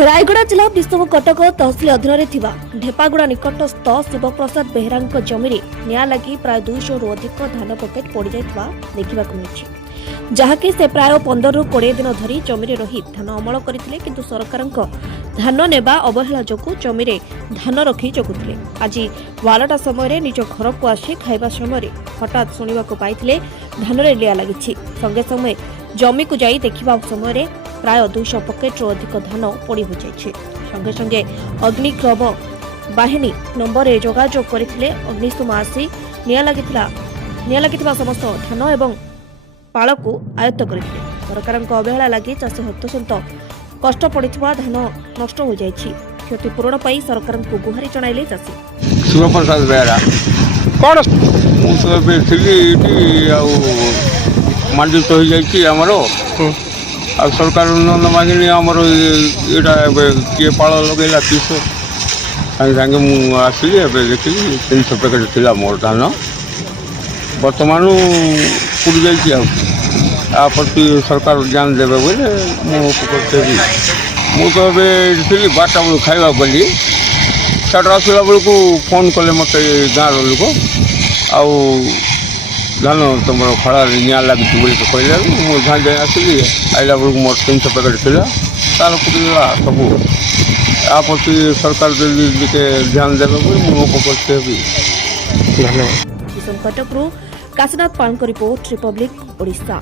रायगड़ा जिला विष्णु कटक तहसिल अधीन ढेपागुड़ा निकटस्थ शिवप्रसाद बेहेरा जमी निया लगी प्राय 200 रु अधिक धान पकेट पड़ जाता देखा मिली जहाँकि से प्राय 15 रु 20 दिन धरी जमी रही धान अमल करते किंतु सरकार धान नेबा अवहेला जोगु जमी धान रखी जगुले आज 12टा समय निज घर को आसी खाइबा समय हठात शुणा पाई धान लिया लगी संगे संगे जमी को जाई देखा समय प्राय 200 पकेट अधिक धान पड़ी हो जाइए संगे संगे अग्निशम बाहिनी नंबर जोगाजोग करते अग्निशम आसी निया लगी समस्त धान एवं पाल को आयत्त करते सरकार अवहेला लगी चाषी हतसंत कष्ट पड़ा धान नष्ट हो जाइए क्षतिपूरण पाई सरकार को गुहारी जणाइले चाषी शिवप्रसाद बेहरा कौन मार्जित हो जामर आ सरकार उन्नयन मांगनी आमर यहाँ किए पाल लगेगा 300 सागे सागे मुझे देखी 300 पैकेट थी मोर धान बर्तमान पुरी जाती सरकार ध्यान देवे बोले मुझे मुझे 12टा बेलू खावा गली साढ़े आसला बेलू फोन कले मत गाँव लोक आ धान तुम खड़ा निया लगी कहले मुझे धान जाए आसली आइला बेलू मोर 300 पैकेट थी तार पुरीला सब आ प्रति सरकार ध्यान देवे मुझे धन्यवाद। कटक काशीनाथ पाल रिपोर्ट रिपब्लिक ओडिशा।